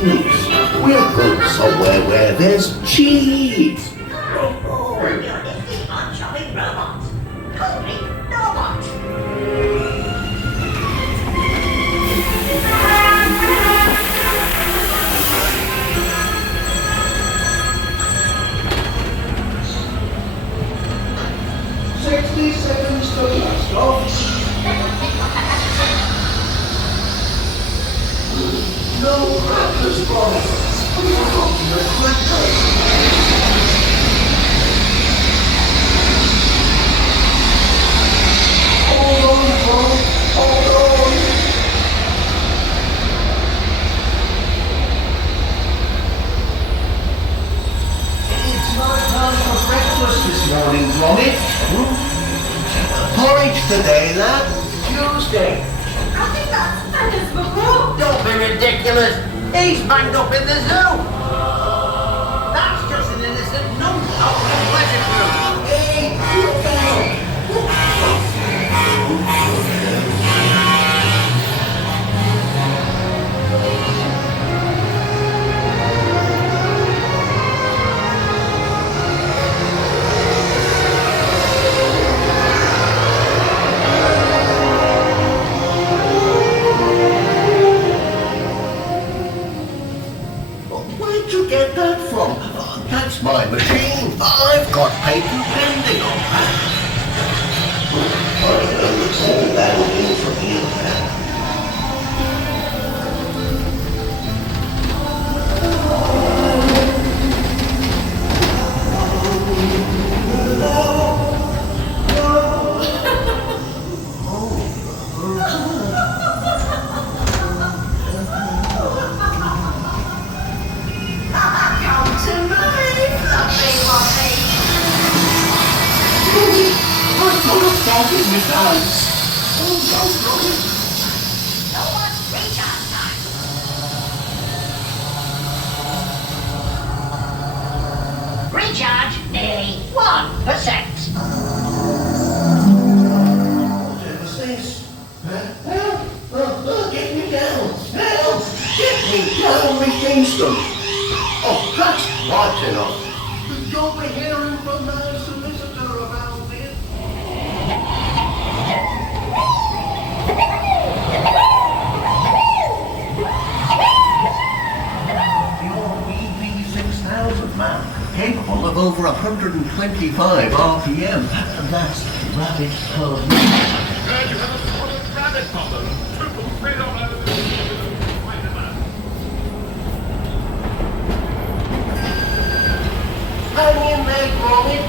cheese. We're going somewhere where there's cheese. Oh, you're nifty on-shopping robot. Call me Robot. Seconds to blast off. No crackers, boys. We've forgotten the crackers. Hold on, boy. Hold on. It's not time for breakfast this morning, Gromit. Porridge today, lad. Tuesday. I think that's Anna's McGraw. Don't be ridiculous. He's banged up in the zoo. That's just an innocent number out of the pleasure group. Hey, look out. Where'd you get that from? Oh, that's my machine. I've got patent pending on that. Let's all that in from here. In your hands. No one's recharge time. Recharge nearly 1%. Whatever's this? Get me down. Help! Get me down, Miss Kingston. Oh, that's right enough. You'll be hearing from my solicitor about this. Capable of over 125 RPM. That's rabbit code. You have a sort of rabbit problem. Triple speed on over the Wait a minute. Hang in there, Gromit.